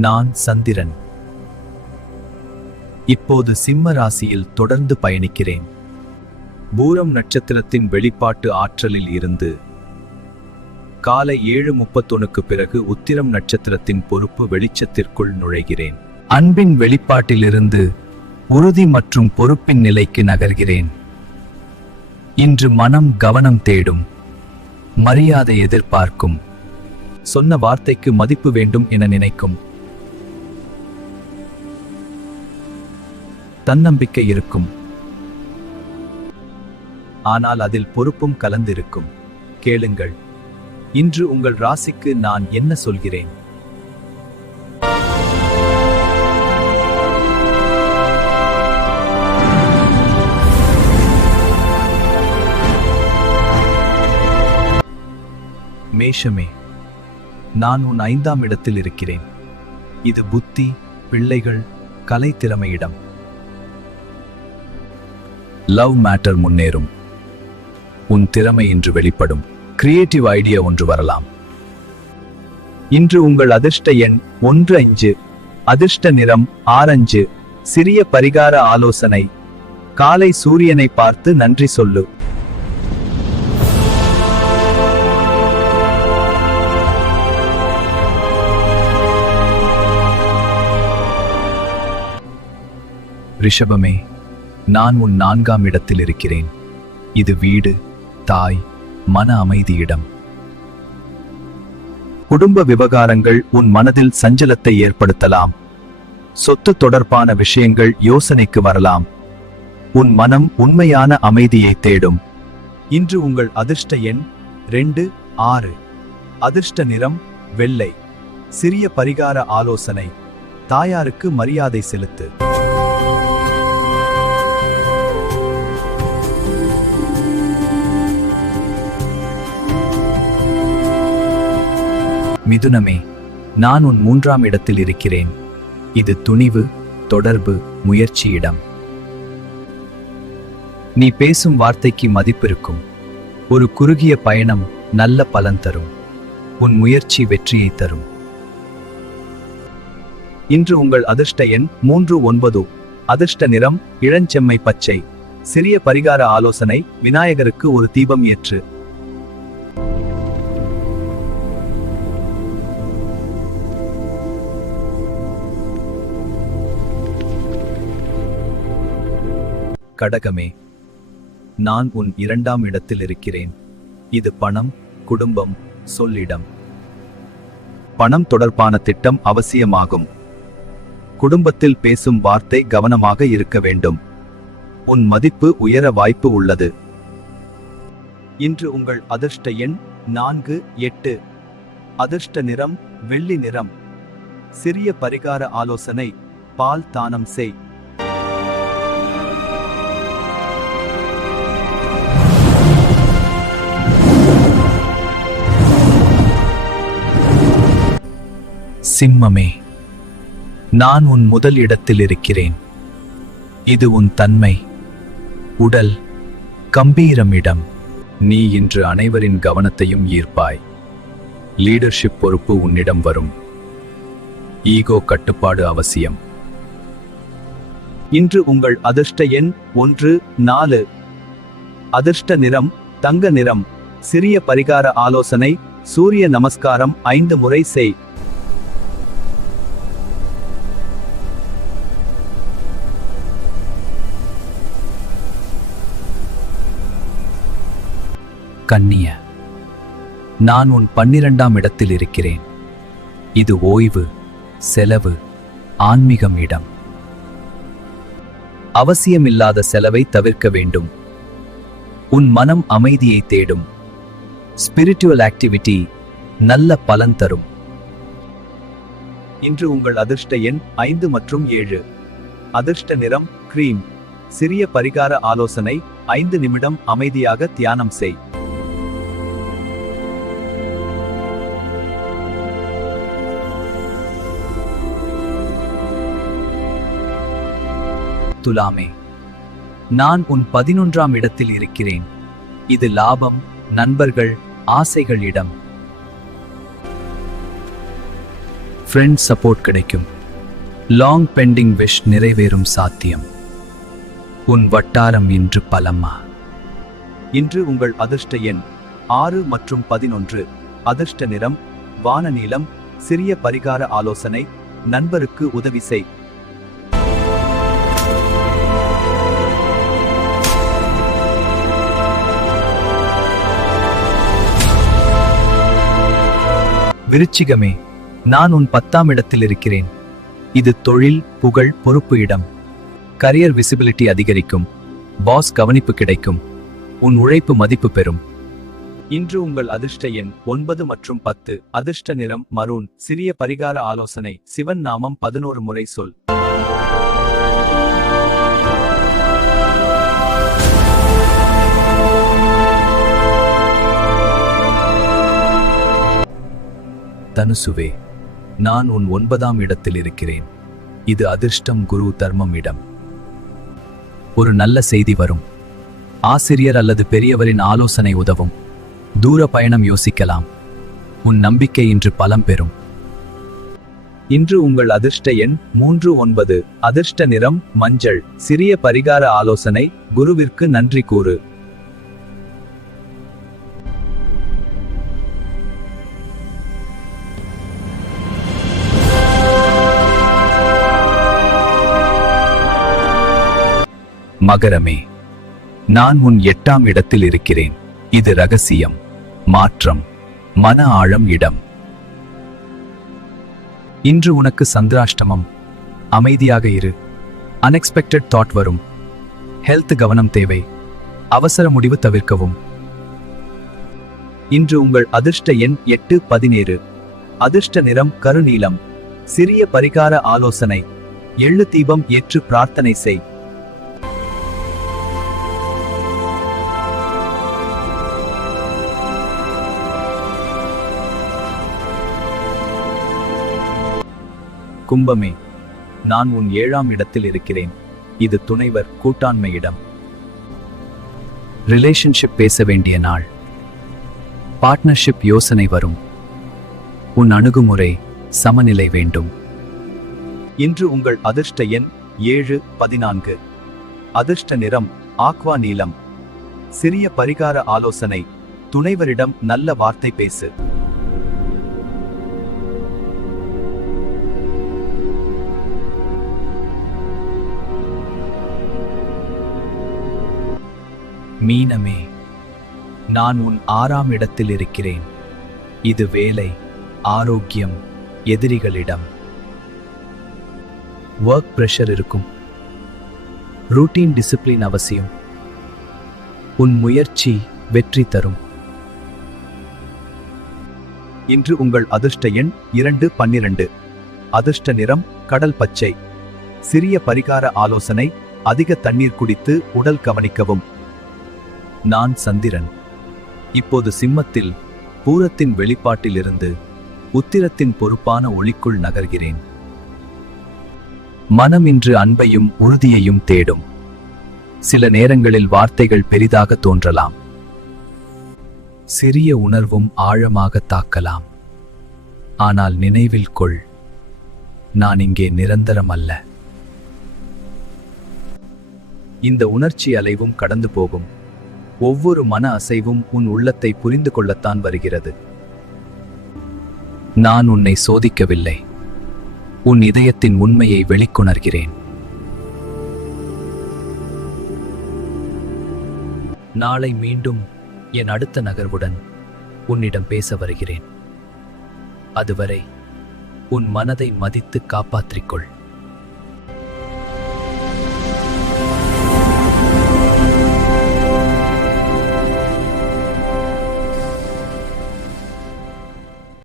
நான் சந்திரன். இப்போது சிம்ம ராசியில் தொடர்ந்து பயணிக்கிறேன். பூரம் நட்சத்திரத்தின் வெளிப்பாட்டு ஆற்றலில் இருந்து காலை 7:31 பிறகு உத்திரம் நட்சத்திரத்தின் பொறுப்பு வெளிச்சத்திற்குள் நுழைகிறேன். அன்பின் வெளிப்பாட்டிலிருந்து உறுதி மற்றும் பொறுப்பின் நிலைக்கு நகர்கிறேன். இன்று மனம் கவனம் தேடும், மரியாதை எதிர்பார்க்கும், சொன்ன வார்த்தைக்கு மதிப்பு வேண்டும் என நினைக்கும், தன்னம்பிக்கை இருக்கும், ஆனால் அதில் பொறுப்பும் கலந்திருக்கும். கேளுங்கள், இன்று உங்கள் ராசிக்கு நான் என்ன சொல்கிறேன். மேஷமே, நான் உன் 5ஆம் இடத்தில் இருக்கிறேன். இது புத்தி, பிள்ளைகள், கலை திறமையிடம். லவ் மேட்டர் முன்னேறும். உன் திறமை இன்று வெளிப்படும். கிரியேட்டிவ் ஐடியா ஒன்று வரலாம். இன்று உங்கள் அதிர்ஷ்ட எண் 15. அதிர்ஷ்ட நிறம் ஆரஞ்சு. சிறிய பரிகார ஆலோசனை. காலை சூரியனை பார்த்து நன்றி சொல்லு. ரிஷபமே, நான் உன் 4ஆம் இடத்தில் இருக்கிறேன். இது வீடு, தாய், மன அமைதியிடம். குடும்ப விவகாரங்கள் உன் மனதில் சஞ்சலத்தை ஏற்படுத்தலாம். சொத்து தொடர்பான விஷயங்கள் யோசனைக்கு வரலாம். உன் மனம் உண்மையான அமைதியை தேடும். இன்று உங்கள் அதிர்ஷ்ட எண் 2, 6. அதிர்ஷ்ட நிறம் வெள்ளை. சிறிய பரிகார ஆலோசனை. தாயாருக்கு மரியாதை செலுத்து. மிதுனமே, நான் உன் 3ஆம் இடத்தில் இருக்கிறேன். இது துணிவு, தொடர்பு, முயற்சியிடம். நீ பேசும் வார்த்தைக்கு மதிப்பிருக்கும். ஒரு குறுகிய பயணம் நல்ல பலன் தரும். உன் முயற்சி வெற்றியை தரும். இன்று உங்கள் அதிர்ஷ்ட எண் 3, 9. அதிர்ஷ்ட நிறம் இளஞ்செம்மை பச்சை. சிறிய பரிகார ஆலோசனை. விநாயகருக்கு ஒரு தீபம் ஏற்று. கடகமே, நான் உன் 2ஆம் இடத்தில் இருக்கிறேன். இது பணம், குடும்பம், சொல்லிடம். பணம் தொடர்பான திட்டம் அவசியமாகும். குடும்பத்தில் பேசும் வார்த்தை கவனமாக இருக்க வேண்டும். உன் மதிப்பு உயர வாய்ப்பு உள்ளது. இன்று உங்கள் அதிர்ஷ்ட எண் 4, 8. அதிர்ஷ்ட நிறம் வெள்ளி நிறம். சிறிய பரிகார ஆலோசனை. பால் தானம் செய். சிம்மமே, நான் உன் முதல் இடத்தில் இருக்கிறேன். இது உன் தன்மை, உடல், கம்பீரமிடம். நீ இன்று அனைவரின் கவனத்தையும் ஈர்ப்பாய். லீடர்ஷிப் பொறுப்பு உன்னிடம் வரும். ஈகோ கட்டுப்பாடு அவசியம். இன்று உங்கள் அதிர்ஷ்ட எண் 1, 4. அதிர்ஷ்ட நிறம் தங்க நிறம். சிறிய பரிகார ஆலோசனை. சூரிய நமஸ்காரம் 5 முறை செய். கன்னிய, நான் உன் 12ஆம் இடத்தில் இருக்கிறேன். இது ஓய்வு, செலவு, ஆன்மீகம் இடம். அவசியமில்லாத செலவை தவிர்க்க வேண்டும். உன் மனம் அமைதியை தேடும். ஸ்பிரிச்சுவல் ஆக்டிவிட்டி நல்ல பலன் தரும். இன்று உங்கள் அதிர்ஷ்ட எண் 5 மற்றும் 7. அதிர்ஷ்ட நிறம் கிரீம். சிறிய பரிகார ஆலோசனை. 5 நிமிடம் அமைதியாக தியானம் செய். துலாமே, நான் உன் 11ஆம் இடத்தில் இருக்கிறேன். இது லாபம், நண்பர்கள், ஆசைகள் இடம். ஃப்ரெண்ட் சப்போர்ட் கிடைக்கும். லாங் பெண்டிங் விஷ் நிறைவேறும் சாத்தியம். உன் வட்டாரம் இன்று பலமா. இன்று உங்கள் அதிர்ஷ்ட எண் 6 மற்றும் 11. அதிர்ஷ்ட நிறம் வான நீலம். சிறிய பரிகார ஆலோசனை. நண்பருக்கு உதவி செய். விருச்சிகமே, நான் உன் 10ஆம் இடத்தில் இருக்கிறேன். இது தொழில், புகழ், பொறுப்பு இடம். கரியர் விசிபிலிட்டி அதிகரிக்கும். பாஸ் கவனிப்பு கிடைக்கும். உன் உழைப்பு மதிப்பு பெறும். இன்று உங்கள் அதிர்ஷ்ட எண் 9 மற்றும் 10. அதிர்ஷ்ட நிறம் மரூன். சிறிய பரிகார ஆலோசனை. சிவன் நாமம் 11 முறை சொல். தனுசுவே, நான் உன் 9ஆம் இடத்தில் இருக்கிறேன். இது அதிர்ஷ்டம், குரு, தர்மம் இடம். ஒரு நல்ல செய்தி வரும். ஆசிரியர் அல்லது பெரியவரின் ஆலோசனை உதவும். தூர பயணம் யோசிக்கலாம். உன் நம்பிக்கை இன்று பலம் பெறும். இன்று உங்கள் அதிர்ஷ்ட எண் 3, 9. அதிர்ஷ்ட நிறம் மஞ்சள். சிறிய பரிகார ஆலோசனை. குருவிற்கு நன்றி கூறு. மகரமே, நான் உன் 8ஆம் இடத்தில் இருக்கிறேன். இது ரகசியம், மாற்றம், மன ஆழம் இடம். இன்று உனக்கு சந்திராஷ்டமம். அமைதியாக இரு. அன்எக்ஸ்பெக்டட் தாட் வரும். ஹெல்த் கவனம் தேவை. அவசர முடிவு தவிர்க்கவும். இன்று உங்கள் அதிர்ஷ்ட எண் 8, 17. அதிர்ஷ்ட நிறம் கருநீலம். சிறிய பரிகார ஆலோசனை. எள்ளு தீபம் ஏற்று பிரார்த்தனை செய். கும்பமே, நான் உன் 7ஆம் இடத்தில் இருக்கிறேன். இது துணைவர், கூட்டாண்மை இடம். ரிலேஷன்ஷிப் பேச வேண்டிய நாள். பார்ட்னர்ஷிப் யோசனை வரும். உன் அணுகுமுறை சமநிலை வேண்டும். இன்று உங்கள் அதிர்ஷ்ட எண் 7, 14. அதிர்ஷ்ட நிறம் ஆக்வா நீலம். சிறிய பரிகார ஆலோசனை. துணைவரிடம் நல்ல வார்த்தை பேசு. மீனமே, நான் உன் 6ஆம் இடத்தில் இருக்கிறேன். இது வேலை, ஆரோக்கியம், எதிரிகளிடம். ஒர்க் பிரஷர் இருக்கும். ரூட்டீன் டிசிப்ளின் அவசியம். உன் முயற்சி வெற்றி தரும். இன்று உங்கள் அதிர்ஷ்ட எண் 2, 12. அதிர்ஷ்ட நிறம் கடல் பச்சை. சிறிய பரிகார ஆலோசனை. அதிக தண்ணீர் குடித்து உடல் கவனிக்கவும். நான் சந்திரன். இப்போது சிம்மத்தில் பூரத்தின் வெளிப்பாட்டிலிருந்து உத்திரத்தின் பொறுப்பான ஒளிக்குள் நகர்கிறேன். மனம் இன்று அன்பையும் உறுதியையும் தேடும். சில நேரங்களில் வார்த்தைகள் பெரிதாக தோன்றலாம். சிறிய உணர்வும் ஆழமாக தாக்கலாம். ஆனால் நினைவில் கொள், நான் இங்கே நிரந்தரம் அல்ல. இந்த உணர்ச்சி அலைவும் கடந்து போகும். ஒவ்வொரு மன அசைவும் உன் உள்ளத்தை புரிந்து கொள்ளத்தான் வருகிறது. நான் உன்னை சோதிக்கவில்லை. உன் இதயத்தின் உண்மையை வெளிக்கொணர்கிறேன். நாளை மீண்டும் என் அடுத்த நகர்வுடன் உன்னிடம் பேச வருகிறேன். அதுவரை உன் மனதை மதித்து காப்பாற்றிக்கொள்.